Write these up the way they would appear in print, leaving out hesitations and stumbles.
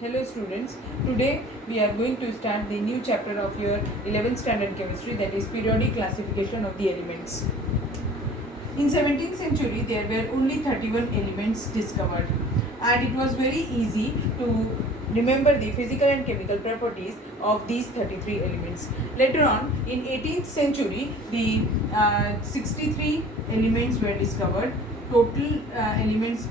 Hello students, today we are going to start the new chapter of your 11th standard chemistry, that is periodic classification of the elements. In 17th century there were only 31 elements discovered and it was very easy to remember the physical and chemical properties of these 33 elements. Later on in 18th century the 63 elements were discovered. Total elements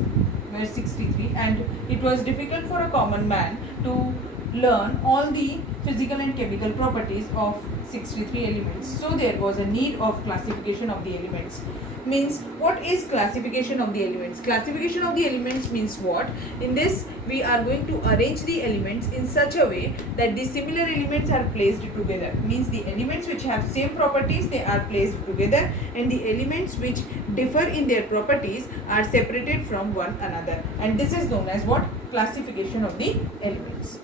were 63 and it was difficult for a common man to learn all the physical and chemical properties of 63 elements. So there was a need of classification of the elements. Means what is classification of the elements? Classification of the elements means what? In this we are going to arrange the elements in such a way that the similar elements are placed together. Means the elements which have same properties, they are placed together, and the elements which differ in their properties are separated from one another, and this is known as what? Classification of the elements.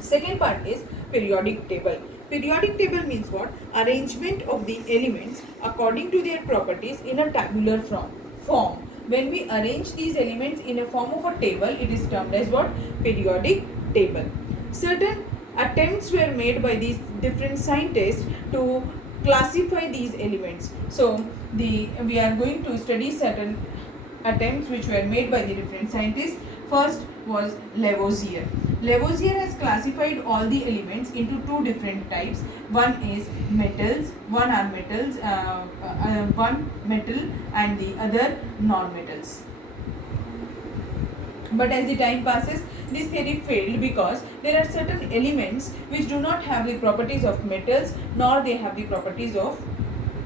Second part is periodic table. Periodic table means what? Arrangement of the elements according to their properties in a tabular form. When we arrange these elements in a form of a table, it is termed as what? Periodic table. Certain attempts were made by these different scientists to classify these elements. So we are going to study certain attempts which were made by the different scientists. First was Lavoisier. Lavoisier has classified all the elements into two different types. One is metals, one metal and the other non-metals. But as the time passes, this theory failed because there are certain elements which do not have the properties of metals nor they have the properties of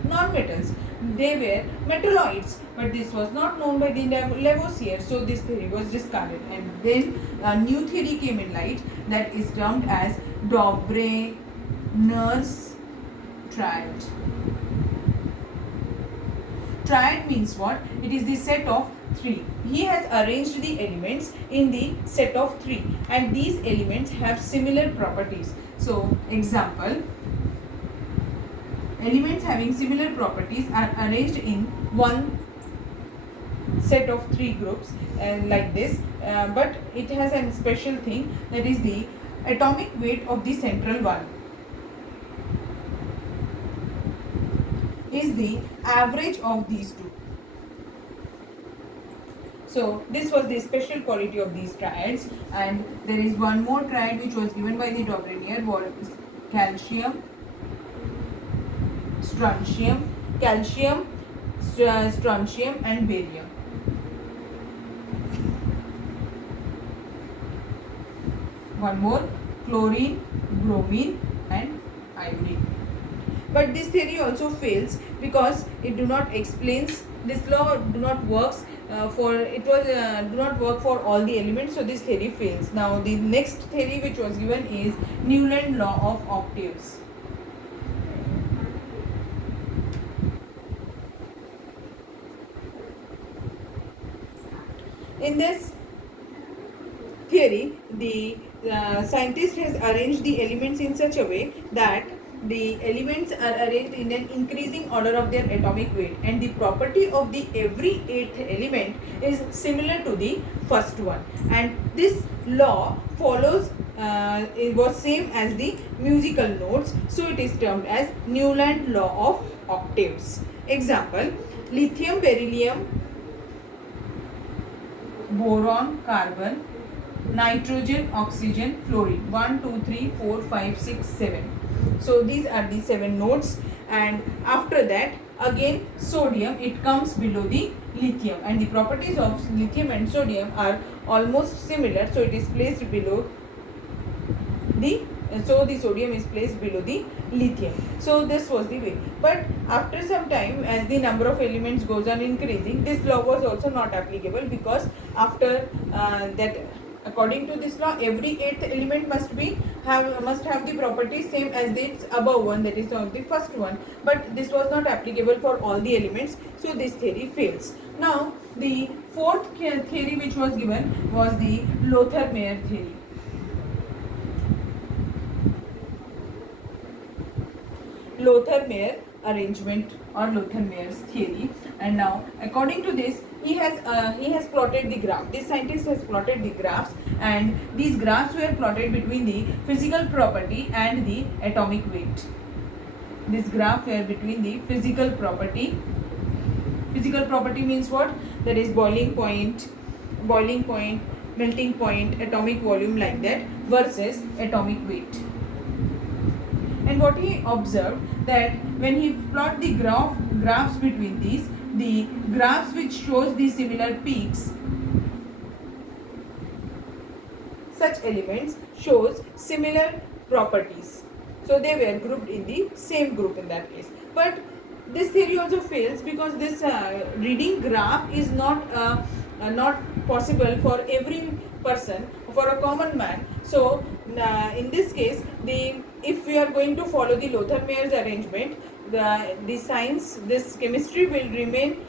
non-metals. They were metalloids, but this was not known by the Lavoisier, so this theory was discarded. And then a new theory came in light that is termed as Dobrener's triad. Triad means what? It is the set of three. He has arranged the elements in the set of three, and these elements have similar properties. So, example, elements having similar properties are arranged in one set of three groups like this, but it has a special thing, that is the atomic weight of the central one is the average of these two. So this was the special quality of these triads, and there is one more triad which was given by the Dobrenier, was calcium, strontium, strontium and barium. One more, chlorine, bromine and iodine. But this theory also fails because it do not explains, this law do not works do not work for all the elements, so this theory fails. Now the next theory which was given is Newland law of octaves. In this theory, the scientist has arranged the elements in such a way that the elements are arranged in an increasing order of their atomic weight, and the property of the every eighth element is similar to the first one, and this law follows it was same as the musical notes, so it is termed as Newland law of octaves. Example, lithium, beryllium, boron, carbon, nitrogen, oxygen, fluorine. 1, 2, 3, 4, 5, 6, 7. So these are the 7 notes, and after that again sodium, it comes below the lithium, and the properties of lithium and sodium are almost similar, so it is placed below the sodium is placed below the lithium. So this was the way, but after some time, as the number of elements goes on increasing, this law was also not applicable, because after that, according to this law, every eighth element must have the properties same as the above one, that is of the first one, but this was not applicable for all the elements, so this theory fails. Now the fourth theory which was given was the Lothar-Meyer theory. Lothar-Meyer arrangement or Lothar-Meyer's theory. And now according to this, he has plotted the graph. This scientist has plotted the graphs, and these graphs were plotted between the physical property and the atomic weight. This graph were between the physical property. Physical property means what? That is boiling point, melting point, atomic volume, like that, versus atomic weight. And what he observed, that when he plot the graphs between these, the graphs which shows the similar peaks, such elements shows similar properties. So they were grouped in the same group in that case. But this theory also fails because this reading graph is not possible for every person, for a common man. So in this case, if we are going to follow the Lothar-Meyer's arrangement, this chemistry will remain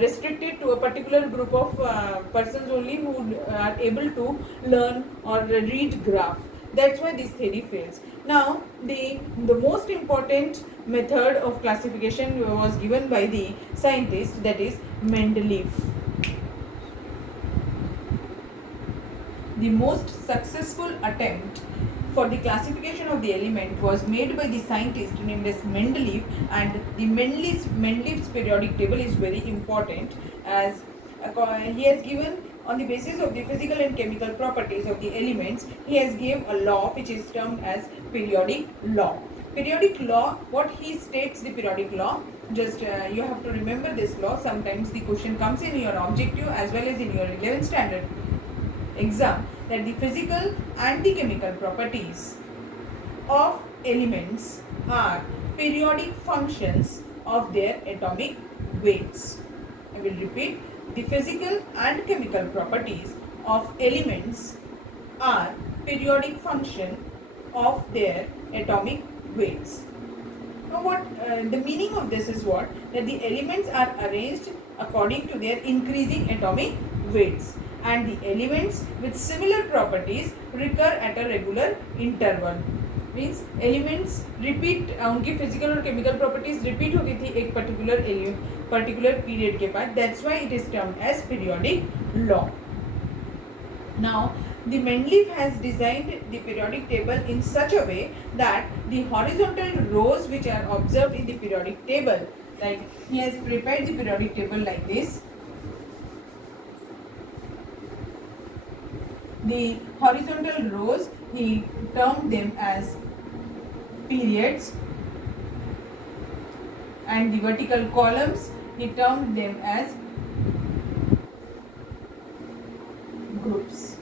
restricted to a particular group of persons only who are able to learn or read graph. That's why this theory fails. Now the most important method of classification was given by the scientist, that is Mendeleev. The most successful attempt for the classification of the element was made by the scientist named as Mendeleev, and the Mendeleev's periodic table is very important, as he has given, on the basis of the physical and chemical properties of the elements, he has gave a law which is termed as periodic law. Periodic law, what he states the periodic law, just you have to remember this law. Sometimes the question comes in your objective as well as in your 11th standard exam, that the physical and the chemical properties of elements are periodic functions of their atomic weights. I will repeat, the physical and chemical properties of elements are periodic function of their atomic weights. Now what the meaning of this is what? That the elements are arranged according to their increasing atomic weights, and the elements with similar properties recur at a regular interval. Means elements repeat, उनकी physical और chemical properties repeat होती थी एक particular period के बाद. That's why it is termed as periodic law. Now the Mendeleev has designed the periodic table in such a way that the horizontal rows which are observed in the periodic table, like he has prepared the periodic table like this. The horizontal rows, he termed them as periods, and the vertical columns, he termed them as groups.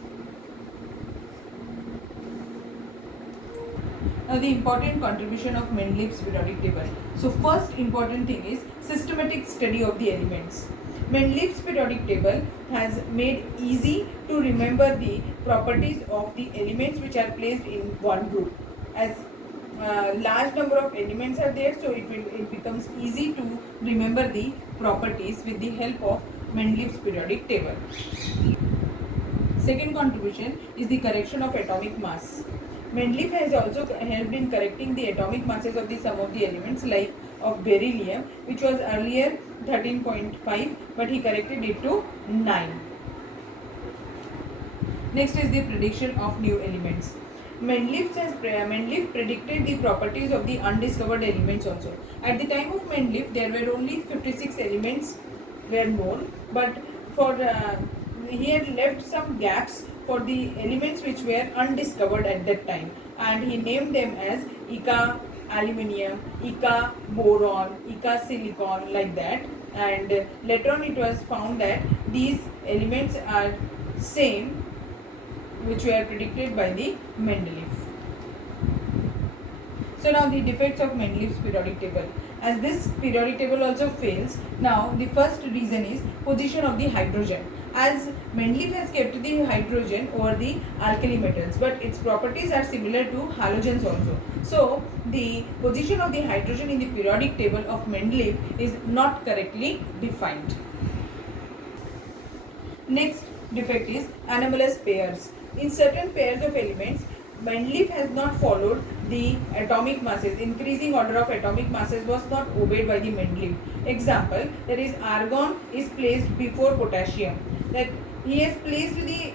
Now the important contribution of Mendeleev's periodic table. So first important thing is systematic study of the elements. Mendeleev's periodic table has made easy to remember the properties of the elements which are placed in one group. As large number of elements are there, so it becomes easy to remember the properties with the help of Mendeleev's periodic table. Second contribution is the correction of atomic mass. Mendeleev has also helped in correcting the atomic masses of the some of the elements, like of beryllium, which was earlier 13.5, but he corrected it to 9. Next is the prediction of new elements. Mendeleev predicted the properties of the undiscovered elements also. At the time of Mendeleev, there were only 56 elements were known, but for he had left some gaps for the elements which were undiscovered at that time, and he named them as Ica aluminium, Ica boron, Ica silicon, like that. And later on it was found that these elements are same which were predicted by the Mendeleev. So now the defects of Mendeleev's periodic table. As this periodic table also fails, now the first reason is position of the hydrogen. As Mendeleev has kept the hydrogen over the alkali metals, but its properties are similar to halogens also. So the position of the hydrogen in the periodic table of Mendeleev is not correctly defined. Next defect is anomalous pairs. In certain pairs of elements, Mendeleev has not followed the atomic masses. Increasing order of atomic masses was not obeyed by the Mendeleev. Example, that is argon is placed before potassium. That he has placed the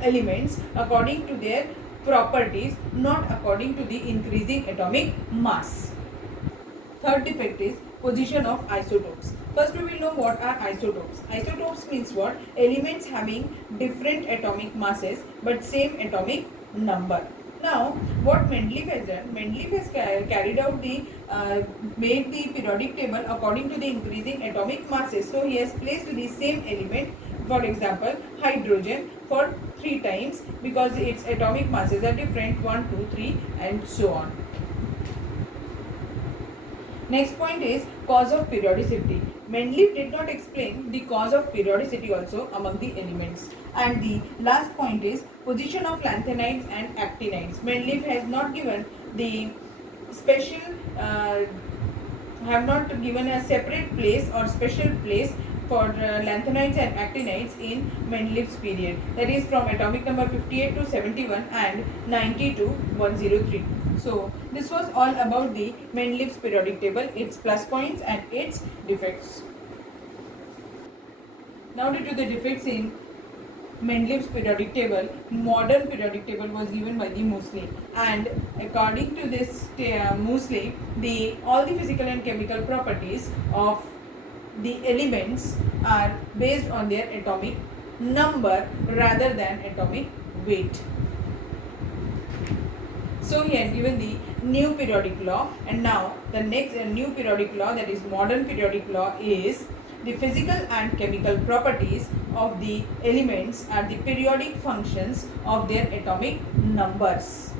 elements according to their properties, not according to the increasing atomic mass. Third defect is position of isotopes. First we will know what are isotopes. Isotopes means what? Elements having different atomic masses but same atomic number. Now what Mendeleev has done, Mendeleev has carried out the made the periodic table according to the increasing atomic masses. So he has placed the same element, for example hydrogen, for 3 times because its atomic masses are different, 1, 2, 3 and so on. Next point is cause of periodicity. Mendeleev did not explain the cause of periodicity also among the elements. And the last point is position of lanthanides and actinides. Mendeleev has not given the special, have not given a separate place or special place for lanthanides and actinides in Mendeleev's period. That is from atomic number 58 to 71 and 90 to 103. So this was all about the Mendeleev's periodic table, its plus points and its defects. Now due to the defects in Mendeleev's periodic table, modern periodic table was given by the Moseley, and according to this Moseley, all the physical and chemical properties of the elements are based on their atomic number rather than atomic weight. So he had given the new periodic law, and now the next new periodic law, that is modern periodic law, is the physical and chemical properties of the elements are the periodic functions of their atomic numbers.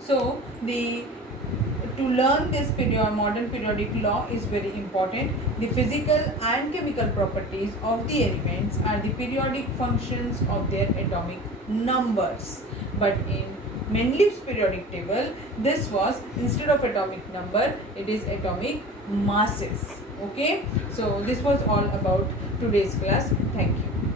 So to learn this modern periodic law is very important. The physical and chemical properties of the elements are the periodic functions of their atomic numbers. But in Mendeleev's periodic table, this was, instead of atomic number, it is atomic masses. Okay, so this was all about today's class. Thank you.